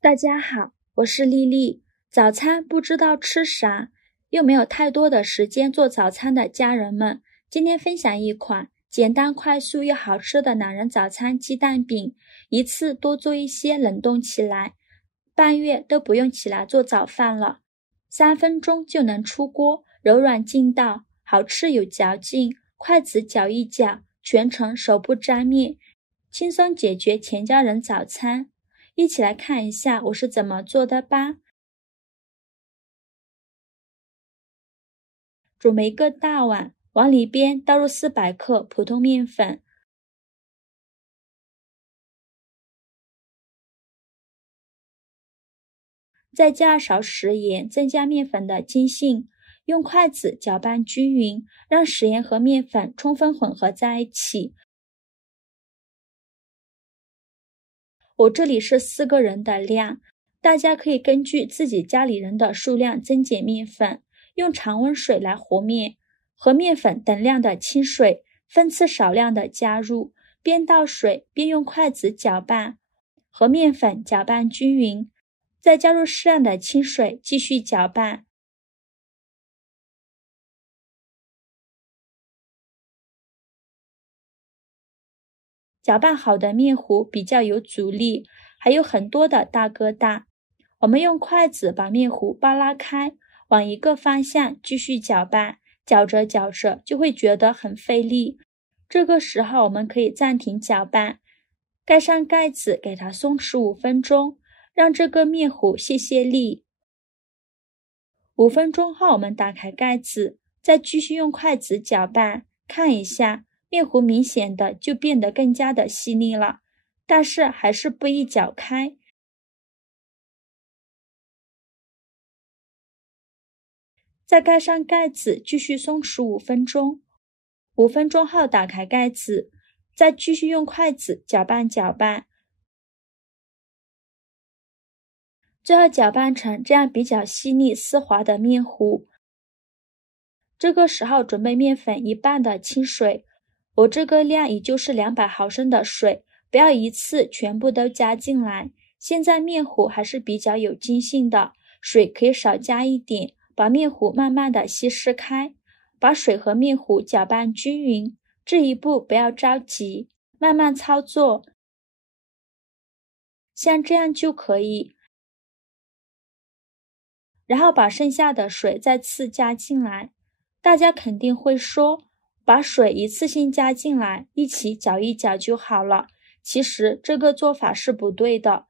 大家好，我是丽丽。早餐不知道吃啥，又没有太多的时间做早餐的家人们，今天分享一款简单快速又好吃的懒人早餐鸡蛋饼，一次多做一些冷冻起来，半月都不用起来做早饭了，3分钟就能出锅，柔软劲道，好吃有嚼劲，筷子搅一搅，全程手不沾面，轻松解决全家人早餐。一起来看一下我是怎么做的吧。准备一个大碗，往里边倒入400克普通面粉，再加2勺食盐，增加面粉的筋性，用筷子搅拌均匀，让食盐和面粉充分混合在一起。我这里是4个人的量，大家可以根据自己家里人的数量增减面粉，用常温水来和面，和面粉等量的清水，分次少量的加入，边倒水边用筷子搅拌，和面粉搅拌均匀，再加入适量的清水继续搅拌。搅拌好的面糊比较有阻力，还有很多的大疙瘩。我们用筷子把面糊扒拉开，往一个方向继续搅拌，搅着搅着就会觉得很费力。这个时候我们可以暂停搅拌，盖上盖子给它松弛5分钟，让这个面糊泄泄力。5分钟后我们打开盖子，再继续用筷子搅拌，看一下面糊明显的就变得更加的细腻了，但是还是不易搅开。再盖上盖子，继续松弛5分钟。5分钟后打开盖子，再继续用筷子搅拌搅拌，最后搅拌成这样比较细腻丝滑的面糊。这个时候准备面粉1半的清水，我这个量也就是200毫升的水，不要一次全部都加进来。现在面糊还是比较有筋性的，水可以少加一点，把面糊慢慢的稀释开，把水和面糊搅拌均匀。这一步不要着急，慢慢操作，像这样就可以。然后把剩下的水再次加进来。大家肯定会说，把水一次性加进来，一起搅一搅就好了。其实这个做法是不对的。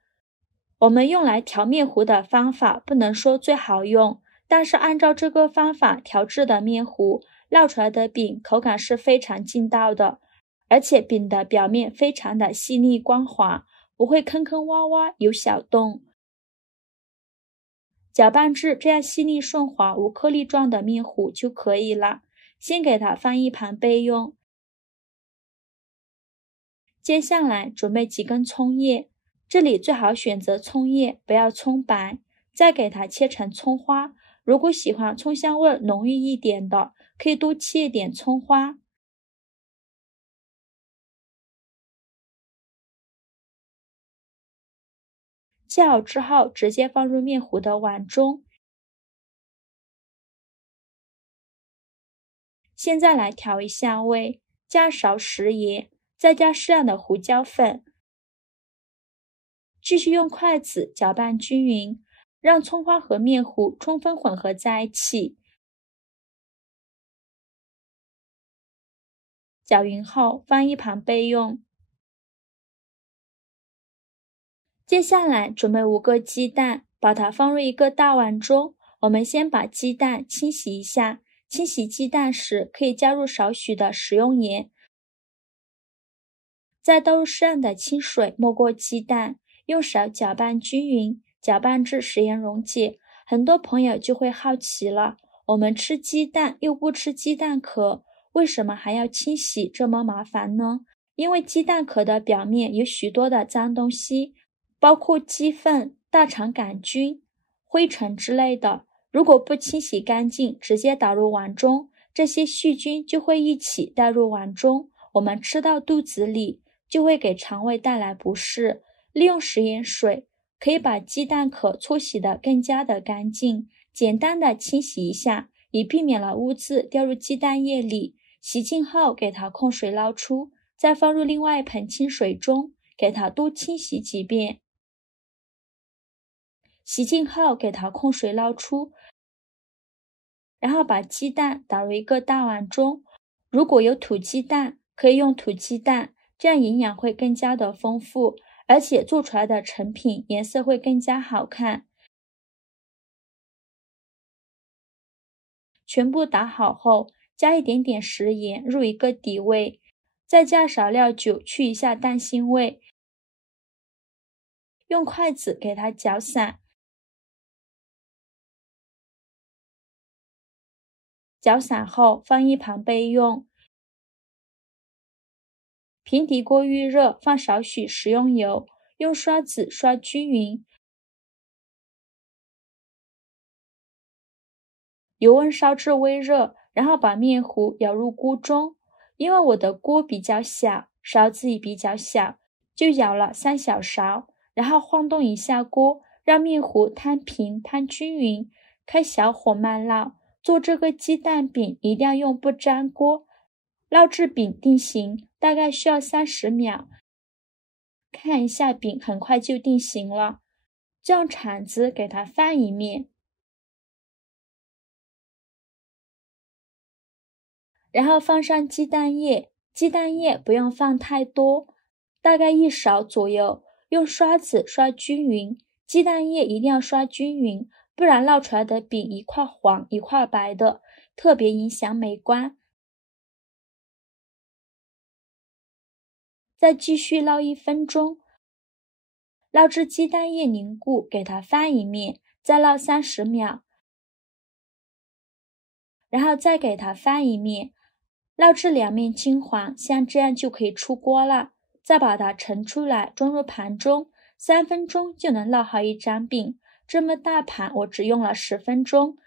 我们用来调面糊的方法不能说最好用，但是按照这个方法调制的面糊，烙出来的饼口感是非常劲道的，而且饼的表面非常的细腻光滑，不会坑坑洼洼有小洞。搅拌至这样细腻顺滑无颗粒状的面糊就可以了，先给它放一旁备用。接下来准备几根葱叶，这里最好选择葱叶，不要葱白，再给它切成葱花。如果喜欢葱香味浓郁一点的，可以多切一点葱花。切好之后直接放入面糊的碗中。现在来调一下味，加勺食盐，再加适量的胡椒粉，继续用筷子搅拌均匀，让葱花和面糊充分混合在一起。搅匀后放一旁备用。接下来准备5个鸡蛋，把它放入一个大碗中。我们先把鸡蛋清洗一下，清洗鸡蛋时可以加入少许的食用盐，再倒入适量的清水没过鸡蛋，用手搅拌均匀，搅拌至食盐溶解。很多朋友就会好奇了，我们吃鸡蛋又不吃鸡蛋壳，为什么还要清洗这么麻烦呢？因为鸡蛋壳的表面有许多的脏东西，包括鸡粪、大肠杆菌、灰尘之类的，如果不清洗干净，直接倒入碗中，这些细菌就会一起带入碗中，我们吃到肚子里，就会给肠胃带来不适。利用食盐水可以把鸡蛋壳搓洗得更加的干净，简单的清洗一下，以避免了污渍掉入鸡蛋液里。洗净后给它控水捞出，再放入另外一盆清水中，给它多清洗几遍。洗净后给它控水捞出，然后把鸡蛋打入一个大碗中，如果有土鸡蛋，可以用土鸡蛋，这样营养会更加的丰富，而且做出来的成品颜色会更加好看。全部打好后，加一点点食盐入一个底味，再加少料酒去一下蛋腥味，用筷子给它搅散。搅散后放一旁备用。平底锅预热，放少许食用油，用刷子刷均匀。油温烧至微热，然后把面糊舀入锅中。因为我的锅比较小，勺子也比较小，就舀了3小勺，然后晃动一下锅，让面糊摊平摊均匀，开小火慢烙。做这个鸡蛋饼一定要用不粘锅，烙至饼定型大概需要30秒。看一下饼很快就定型了，就用铲子给它翻一面，然后放上鸡蛋液，鸡蛋液不用放太多，大概1勺左右，用刷子刷均匀，鸡蛋液一定要刷均匀，不然烙出来的饼一块黄一块白的，特别影响美观。再继续烙1分钟，烙至鸡蛋液凝固，给它翻一面，再烙30秒，然后再给它翻一面，烙至2面金黄，像这样就可以出锅了。再把它盛出来，装入盘中，3分钟就能烙好一张饼。这么大盘我只用了10分钟。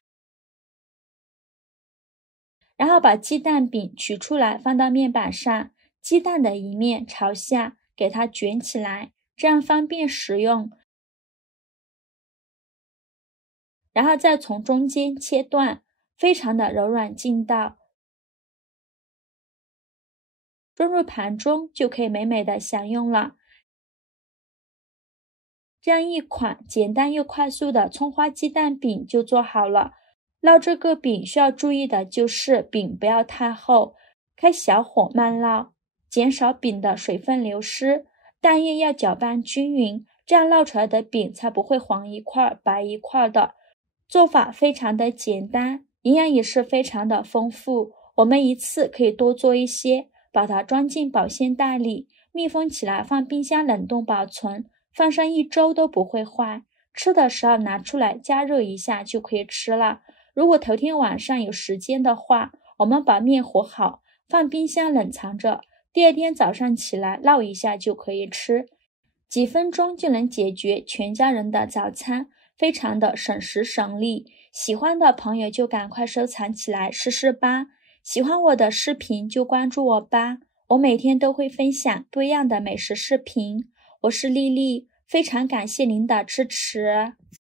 然后把鸡蛋饼取出来，放到面板上，鸡蛋的一面朝下，给它卷起来，这样方便食用。然后再从中间切断，非常的柔软劲道，装入盘中就可以美美的享用了。这样一款简单又快速的葱花鸡蛋饼就做好了。烙这个饼需要注意的就是饼不要太厚，开小火慢烙，减少饼的水分流失，蛋液要搅拌均匀，这样烙出来的饼才不会黄一块白一块的。做法非常的简单，营养也是非常的丰富，我们一次可以多做一些，把它装进保鲜袋里，密封起来放冰箱冷冻保存，放上1周都不会坏。吃的时候拿出来加热一下就可以吃了。如果头天晚上有时间的话，我们把面和好，放冰箱冷藏着，第2天早上起来烙一下就可以吃，几分钟就能解决全家人的早餐，非常的省时省力。喜欢的朋友就赶快收藏起来试试吧。喜欢我的视频就关注我吧，我每天都会分享不一样的美食视频。我是丽丽，非常感谢您的支持。